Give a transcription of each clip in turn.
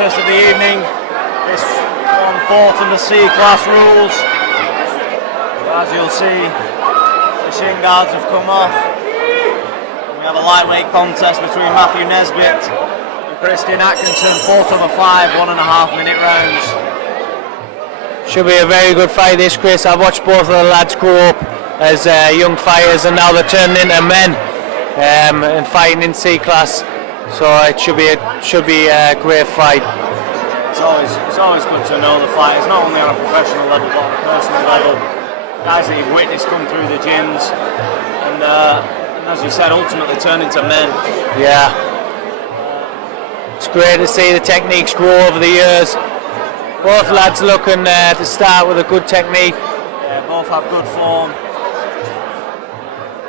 contest of the evening. This one fought under C-class rules. As you'll see, the shin guards have come off. We have a lightweight contest between Mathew Nesbit and Kristian Atkinson, fought over 5 1.5 minute rounds. Should be a very good fight this, Chris. I've watched both of the lads grow up as young fighters, and now they're turning into men and fighting in C-class. So it should be a great fight. It's always good to know the fighters, not only on a professional level but on a personal level. Guys that you've witnessed come through the gyms and as you said, ultimately turn into men. Yeah. It's great to see the techniques grow over the years. Both lads looking to start with a good technique. Yeah, both have good form.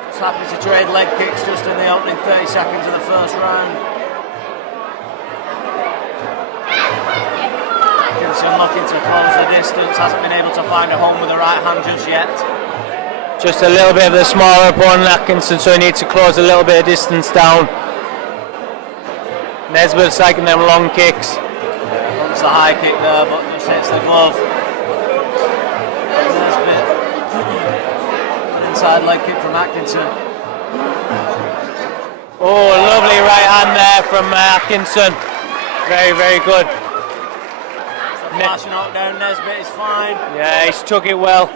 Just happy to trade leg kicks just in the opening 30 seconds of the first round. Atkinson looking to close the distance, hasn't been able to find a home with the right hand just yet. Just a little bit of the smaller opponent, Atkinson, so he needs to close a little bit of distance down. Nesbit's liking them long kicks. Runs the high kick there, but just hits the glove. Nesbit. An inside leg kick from Atkinson. Oh, lovely right hand there from Atkinson. Very, very good. Flash knockdown, Nesbit is fine. Yeah, he's took it well.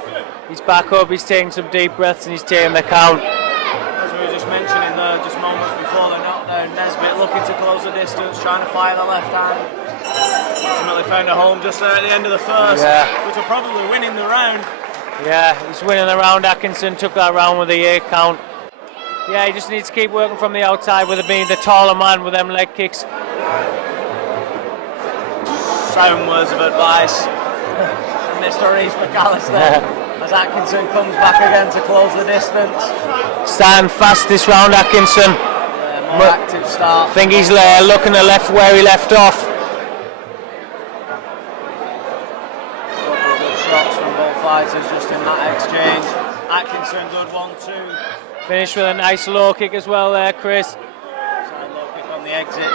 He's back up, he's taking some deep breaths and he's taking the count. As we were just mentioning there, just moments before the knockdown, Nesbit looking to close the distance, trying to fire the left hand. Ultimately found a home just there at the end of the first, which will probably win in the round. Yeah, he's winning the round. Atkinson took that round with the 8 count. Yeah, he just needs to keep working from the outside with it being the taller man with them leg kicks. Sound words of advice from Mr. Reece McAllister as Atkinson comes back again to close the distance. Starting fast this round, Atkinson. Yeah, more active start. I think he's looking to left where he left off. Couple of good shots from both fighters just in that exchange. Atkinson, good 1-2. Finished with a nice low kick as well there, Chris. Side low kick on the exit.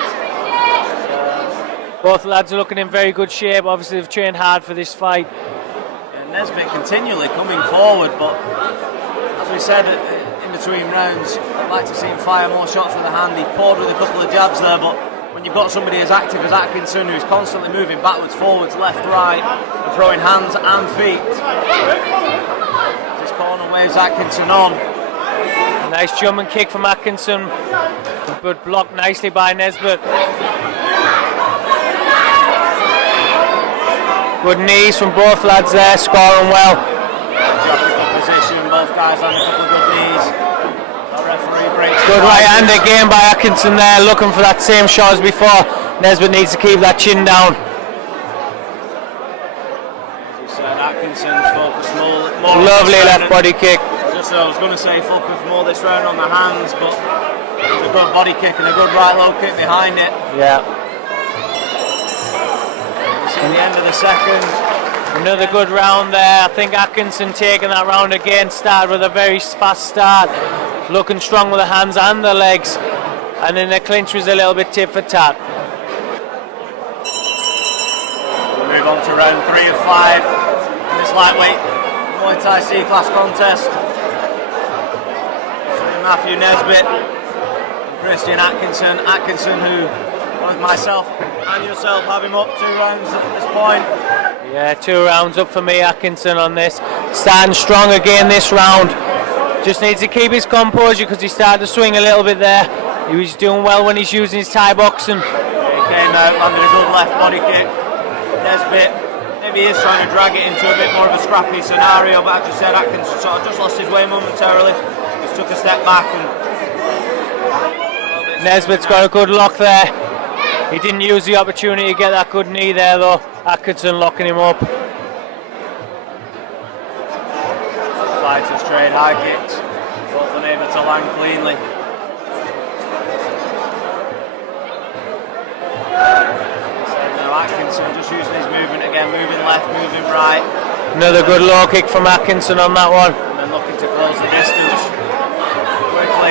Both lads are looking in very good shape. Obviously they've trained hard for this fight. And Nesbit continually coming forward, but as we said in between rounds, I'd like to see him fire more shots with a hand. He poured with a couple of jabs there, but when you've got somebody as active as Atkinson who's constantly moving backwards, forwards, left, right, and throwing hands and feet, this corner waves Atkinson on. A nice jumping kick from Atkinson, but blocked nicely by Nesbit. Good knees from both lads there, scoring well. Good position, both guys on a couple of good knees. The referee breaks. Good right hand again by Atkinson there, looking for that same shot as before. Nesbit needs to keep that chin down. As you said, Atkinson's focused more lovely left body kick. I was going to say focus more this round on the hands, but there's a good body kick and a good right low kick behind it. Yeah. At the end of the second. Another good round there. I think Atkinson taking that round again. Started with a very fast start. Looking strong with the hands and the legs. And then the clinch was a little bit tit for tat. We'll move on to round 3 of 5 in this lightweight Muay Thai C-class contest. Mathew Nesbit and Kristian Atkinson. Atkinson, who both myself and yourself have him up 2 rounds at this point. Yeah, 2 rounds up for me, Atkinson on this. Starting strong again this round. Just needs to keep his composure because he started to swing a little bit there. He was doing well when he's using his Thai boxing. He came out, landed a good left body kick. Nesbit maybe is trying to drag it into a bit more of a scrappy scenario, but as you said, Atkinson sort of just lost his way momentarily. Just took a step back and Nesbit's got a good lock there. He didn't use the opportunity to get that good knee there though. Atkinson locking him up. Fighters trade high kicks, both unable to land cleanly. So now Atkinson just using his movement again, moving left, moving right. Another good low kick from Atkinson on that one. And then looking to close the distance quickly.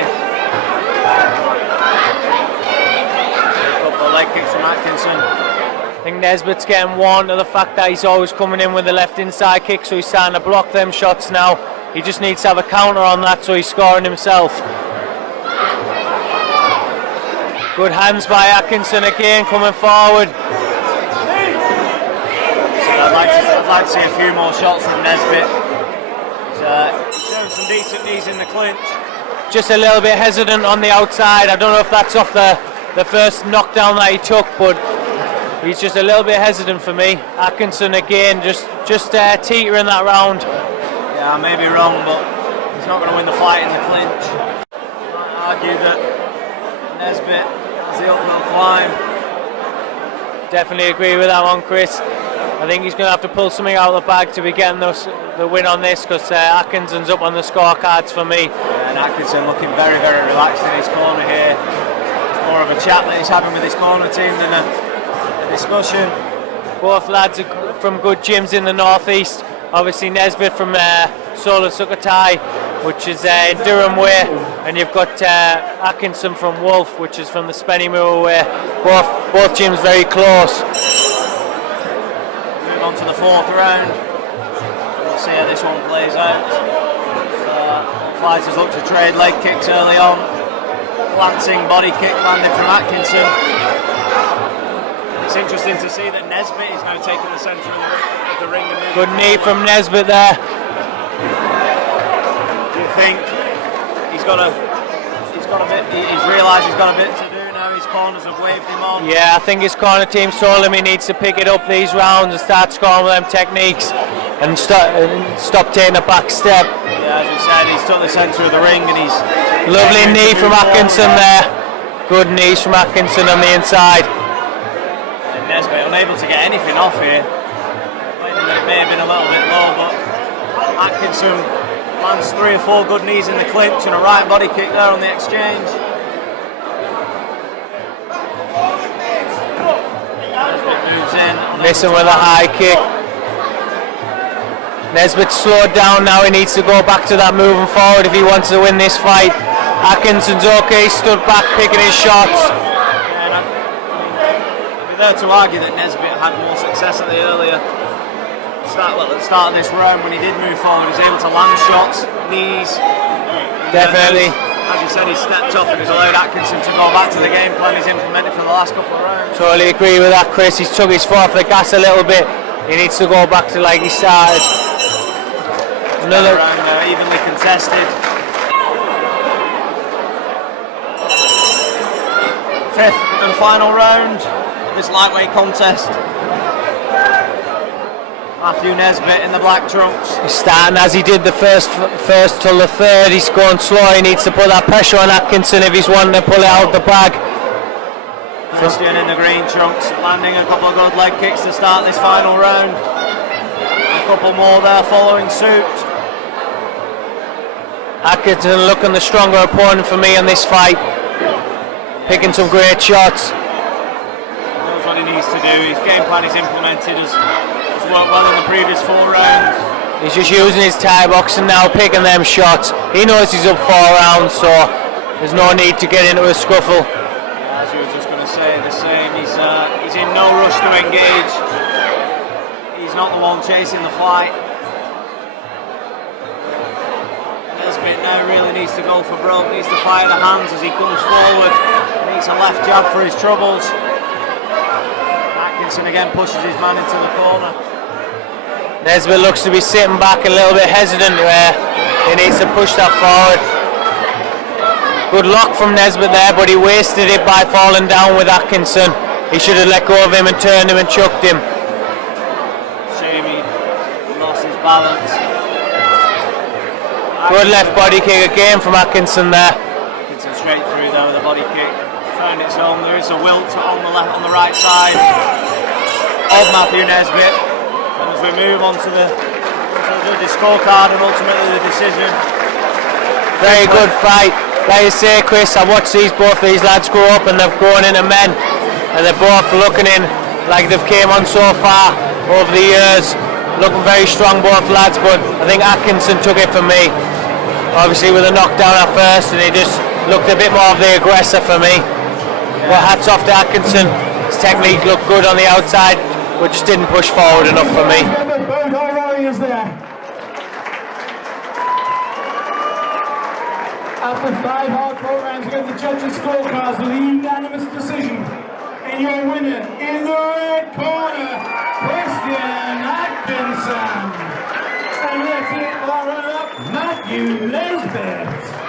A couple of leg kicks from Atkinson. I think Nesbit's getting warned to the fact that he's always coming in with the left inside kick, so he's starting to block them shots now. He just needs to have a counter on that, so he's scoring himself. Good hands by Atkinson again, coming forward. I'd like to see a few more shots from Nesbit. He's showing some decent knees in the clinch. Just a little bit hesitant on the outside. I don't know if that's off the first knockdown that he took, but he's just a little bit hesitant for me. Atkinson again, just teetering that round. Yeah, I may be wrong, but he's not going to win the fight in the clinch. I argue that Nesbit has the uphill climb. Definitely agree with that one, Chris. I think he's going to have to pull something out of the bag to be getting the win on this, because Atkinson's up on the scorecards for me. Yeah, and Atkinson looking very, very relaxed in his corner here. It's more of a chat that he's having with his corner team than a discussion. Both lads are from good gyms in the northeast. Obviously Nesbit from Sukhothai, which is in Durham way, and you've got Atkinson from Wolf, which is from the Spennymoor way. Both gyms very close. On to the fourth round. We'll see how this one plays out. Fighters look to trade leg kicks early on. Glancing body kick landed from Atkinson. It's interesting to see that Nesbit is now taking the centre of the ring. And good knee from Nesbit there. Do you think he's realised he's got a bit to do? His corners have waved him on. Yeah, I think his corner team told him he needs to pick it up these rounds and start scoring with them techniques and stop taking a back step. Yeah, as we said, he's took the centre of the ring and he's... Lovely knee from Atkinson there. Good knees from Atkinson on the inside. And Nesbit unable to get anything off here. Claiming that it may have been a little bit low, but Atkinson lands 3 or 4 good knees in the clinch and a right body kick there on the exchange. Missing with a high kick. Nesbit slowed down now, he needs to go back to that moving forward if he wants to win this fight. Atkinson's okay, stood back picking his shots. Yeah, I'd be there to argue that Nesbit had more success at the start of this round when he did move forward. He was able to land shots, knees. Definitely. As you said, he stepped up and he's allowed Atkinson to go back to the game plan he's implemented for the last couple of rounds. Totally agree with that, Chris. He's took his foot off the gas a little bit. He needs to go back to like he started. Another round there, evenly contested. 5th and final round of this lightweight contest. Mathew Nesbit in the black trunks. He's starting as he did the first till the third. He's going slow. He needs to put that pressure on Atkinson if he's wanting to pull it out the bag. Kristian in the green trunks, landing a couple of good leg kicks to start this final round. A couple more there following suit. Atkinson looking the stronger opponent for me on this fight. Picking some great shots. He knows what he needs to do. His game plan is implemented as worked well in the previous 4 rounds. He's just using his Thai boxing now, picking them shots. He knows he's up 4 rounds, so there's no need to get into a scuffle. Yeah, as you were just going to say, the same. He's in no rush to engage. He's not the one chasing the fight. Nesbit now really needs to go for broke, needs to fire the hands as he comes forward. He needs a left jab for his troubles. Atkinson again pushes his man into the corner. Nesbit looks to be sitting back a little bit hesitant where he needs to push that forward. Good lock from Nesbit there, but he wasted it by falling down with Atkinson. He should have let go of him and turned him and chucked him. Shame he lost his balance. Good left body kick again from Atkinson there. Atkinson straight through there with a body kick. Found its own. There is a wilt on the right side of Mathew Nesbit. And as we move on to the scorecard and ultimately the decision. Very good fight. Like you say, Chris, I watched both these lads grow up and they've grown into men, and they're both looking in like they've came on so far over the years. Looking very strong, both lads, but I think Atkinson took it from me. Obviously with a knockdown at first, and he just looked a bit more of the aggressor for me. Yeah. Well, hats off to Atkinson. His technique looked good on the outside, but just didn't push forward enough for me. Bout is there. After 5 hard programs, we get the judges' scorecards with a unanimous decision. And your winner in the red corner, Kristian Atkinson. And let's hit our runner-up, Mathew Nesbit.